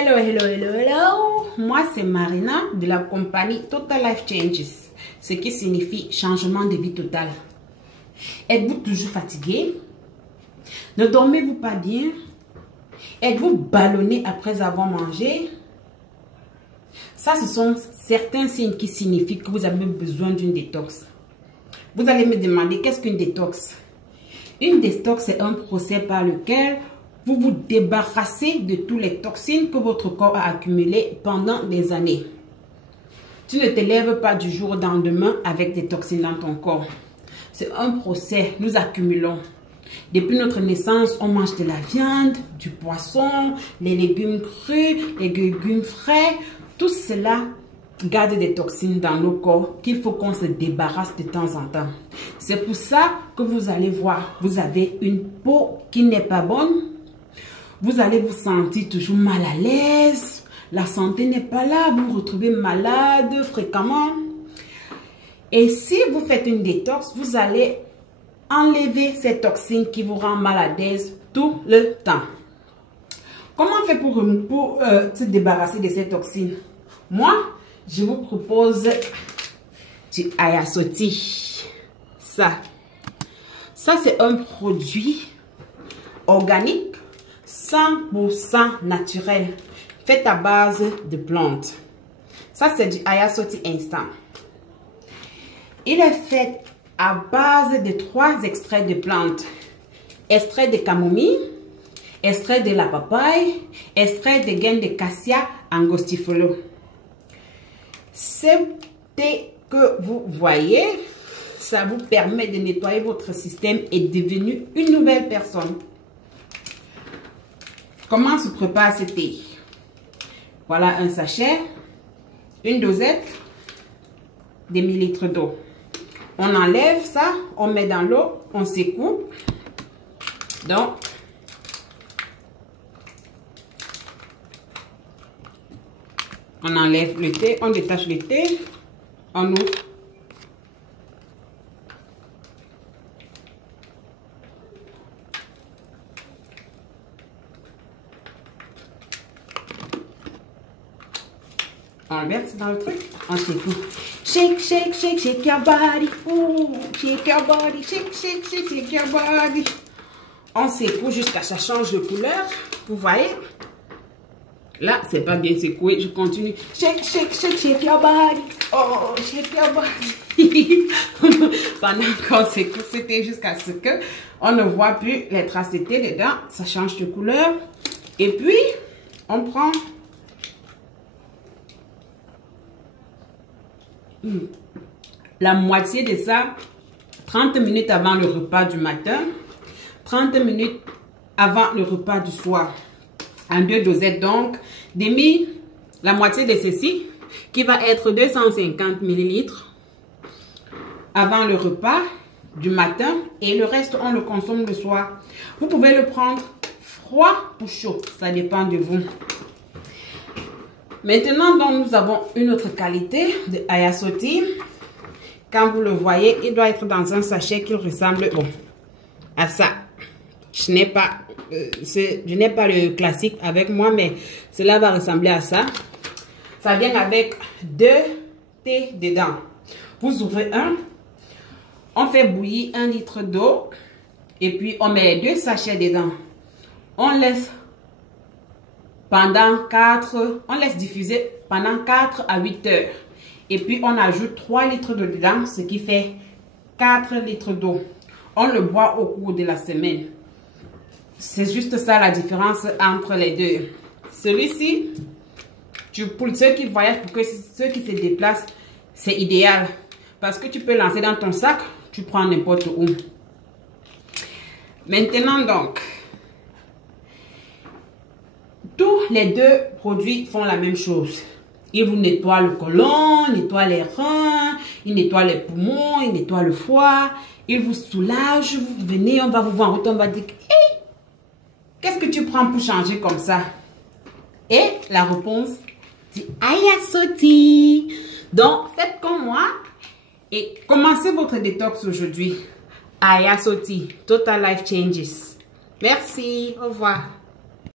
Hello, hello, hello, hello. Moi, c'est Marina de la compagnie Total Life Changes, ce qui signifie changement de vie total. Êtes-vous toujours fatigué? Ne dormez-vous pas bien? Êtes-vous ballonné après avoir mangé? Ça, ce sont certains signes qui signifient que vous avez besoin d'une détox. Vous allez me demander, qu'est-ce qu'une détox? Une détox, c'est un procès par lequel vous vous débarrassez de toutes les toxines que votre corps a accumulées pendant des années. Tu ne te lèves pas du jour au lendemain avec des toxines dans ton corps. C'est un procès, nous accumulons. Depuis notre naissance, on mange de la viande, du poisson, les légumes crus, les légumes frais. Tout cela garde des toxines dans nos corps qu'il faut qu'on se débarrasse de temps en temps. C'est pour ça que vous allez voir, vous avez une peau qui n'est pas bonne. Vous allez vous sentir toujours mal à l'aise. La santé n'est pas là. Vous vous retrouvez malade fréquemment. Et si vous faites une détox, vous allez enlever ces toxines qui vous rendent mal à l'aise tout le temps. Comment on fait pour se débarrasser de ces toxines? Moi, je vous propose du Ayasoti. Ça c'est un produit organique 100% naturel, fait à base de plantes. Ça, c'est du Ayasoti Instant. Il est fait à base de 3 extraits de plantes. Extrait de camomille, extrait de la papaye, extrait de graines de cassia angostifolo. Ce thé que vous voyez, ça vous permet de nettoyer votre système et de devenir une nouvelle personne. Comment se prépare ce thé? Voilà un sachet, une dosette, des millilitres d'eau. On enlève ça, on met dans l'eau, on secoue. Donc, on enlève le thé, on détache le thé, on ouvre. On verse dans le truc, on secoue. Shake, shake, shake, shake your body. Ooh, shake your body, shake, shake, shake, shake your body. On secoue jusqu'à ce que ça change de couleur. Vous voyez? Là, c'est pas bien secoué. Je continue. Shake, shake, shake, shake your body. Oh, shake your body. Pendant qu'on secoue, c'était jusqu'à ce que on ne voit plus les traces de thé dedans. Ça change de couleur. Et puis, on prend la moitié de ça 30 minutes avant le repas du matin, 30 minutes avant le repas du soir, en 2 dosettes. Donc la moitié de ceci qui va être 250 ml avant le repas du matin et le reste on le consomme le soir. Vous pouvez le prendre froid ou chaud, ça dépend de vous. Maintenant, donc, nous avons une autre qualité de Ayasoti. Quand vous le voyez, il doit être dans un sachet qui ressemble à ça. Je n'ai pas le classique avec moi, mais cela va ressembler à ça. Ça vient avec 2 thés dedans. Vous ouvrez un, on fait bouillir 1 litre d'eau et puis on met les 2 sachets dedans. On laisse diffuser pendant 4 à 8 heures. Et puis, on ajoute 3 litres d'eau dedans, ce qui fait 4 litres d'eau. On le boit au cours de la semaine. C'est juste ça la différence entre les deux. Celui-ci, pour ceux qui voyagent, pour ceux qui se déplacent, c'est idéal. Parce que tu peux lancer dans ton sac, tu prends n'importe où. Maintenant, donc, tous les 2 produits font la même chose. Ils vous nettoient le côlon, nettoient les reins, ils nettoient les poumons, ils nettoient le foie, ils vous soulagent. Vous venez, on va vous voir, on va dire, hey, qu'est-ce que tu prends pour changer comme ça? Et la réponse, c'est Ayasoti. Donc, faites comme moi et commencez votre détox aujourd'hui. Ayasoti, Total Life Changes. Merci, au revoir.